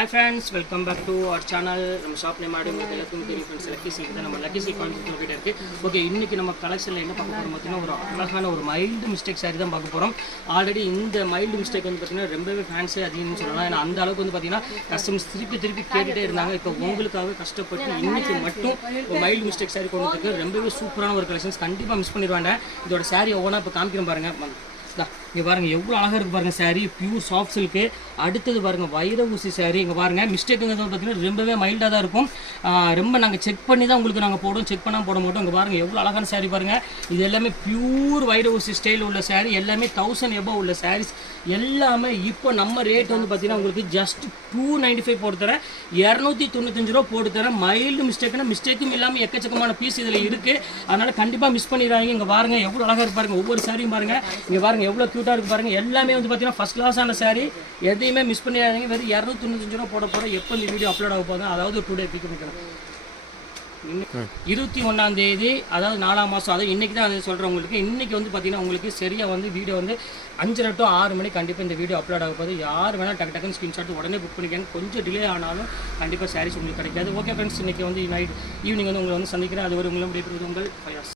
Hi friends, welcome back to our channel. நம்ம shop name ஆடி உங்களுக்கு எல்லாத்துக்கும் தெரியும் ஃப்ரெண்ட்ஸ், லக்கி சீக்கு தான். நம்ம லக்கி சீ கான்செப்ட் கிட்ட இருக்கு. ஓகே, இன்னைக்கு நம்ம கலெக்ஷனில் என்ன பார்க்க போகிறோம் பார்த்தீங்கன்னா, ஒரு அழகான ஒரு மைல்டு மிஸ்டேக் சாரி தான் பார்க்க போகிறோம். ஆல்ரெடி இந்த மைல்டு மிஸ்டேக் வந்து பார்த்தீங்கன்னா ரொம்பவே ஃபேன்ஸே அதிகம்னு சொல்லலாம். ஏன்னா அந்த அளவுக்கு வந்து பார்த்தீங்கன்னா கஸ்டமர்ஸ் திருப்பி கேட்டுகிட்டே இருந்தாங்க. இப்போ உங்களுக்காக கஷ்டப்பட்டு இன்னைக்கு மட்டும் ஒரு மைல்டு மிஸ்டேக் சாரி கொண்டு வந்துருக்கு. ரொம்பவே சூப்பரான ஒரு கலெக்ஷன்ஸ், கண்டிப்பாக மிஸ் பண்ணிடுவாங்க. இதோட சாரி ஒவ்வொன்றா இப்போ காமிக்கிறேன் பாருங்கள். இங்கே பாருங்கள் எவ்வளோ அழகாக இருக்குது பாருங்கள் சாரீ, பியூர் சாஃப்ட் சில்க்கு. அடுத்தது பாருங்கள் வைர ஊசி சாரீ. இங்கே பாருங்கள் மிஸ்டேக்குங்கிறது பார்த்தீங்கன்னா ரொம்பவே மைல்டாக தான் இருக்கும். ரொம்ப நாங்கள் செக் பண்ணி தான் உங்களுக்கு நாங்கள் போடுவோம், செக் பண்ணால் போட மாட்டோம். இங்கே பாருங்கள் எவ்வளோ அழகான சாரீ பாருங்கள். இது எல்லாமே பியூர் வைர ஊசி ஸ்டைல் உள்ள சாரீ, எல்லாமே 1000 எபோவ் உள்ள சாரீஸ் எல்லாமே. இப்போ நம்ம ரேட் வந்து பார்த்தீங்கன்னா உங்களுக்கு ஜஸ்ட் 295 போட்டு தரேன், 295 ரூபா போட்டு தரேன். மைல்டு மிஸ்டேக்குன்னா மிஸ்டேக்கும் இல்லாமல் எக்கச்சக்கமான பீஸ் இதில் இருக்குது. அதனால் கண்டிப்பாக மிஸ் பண்ணிடுறாங்க. இங்கே பாருங்கள் எவ்வளோ அழகாக இருக்கு பாருங்கள், ஒவ்வொரு சாரியும் பாருங்கள். இங்கே பாருங்கள் எவ்வளோ க்யூட்டாக இருக்குது பாருங்கள். எல்லாமே வந்து பார்த்தீங்கன்னா ஃபஸ்ட் கிளாஸான சாரீ, எதையுமே மிஸ் பண்ணிடாதீங்க. வெறும் 295 ரூபா போட போகிறோம். எப்போ இந்த வீடியோ அப்லோட் ஆக போதும், அதாவது டூ டே பிக் பண்ணிக்கிறேன். 21ஆம் தேதி, அதாவது 4ஆம் மாதம், அதாவது இன்றைக்கி தான் அதை சொல்கிறேன் உங்களுக்கு. இன்றைக்கி வந்து பார்த்தீங்கன்னா உங்களுக்கு சரியாக வந்து வீடியோ வந்து 5:30 to 6 மணி கண்டிப்பாக இந்த வீடியோ அப்லோட் ஆக போகுது. யார் வேணால் டக்குன்னு ஸ்க்ரீன்ஷாட் உடனே புக் பண்ணிக்காங்க. கொஞ்சம் டிலே ஆனாலும் கண்டிப்பாக சாரீஸ் உங்களுக்கு கிடைக்காது. ஓகே ஃப்ரெண்ட்ஸ், இன்றைக்கி வந்து ஈவினிங் வந்து உங்களை வந்து சந்திக்கிறேன். அது ஒரு உங்களும் உங்கள் ஃபயாஸ்.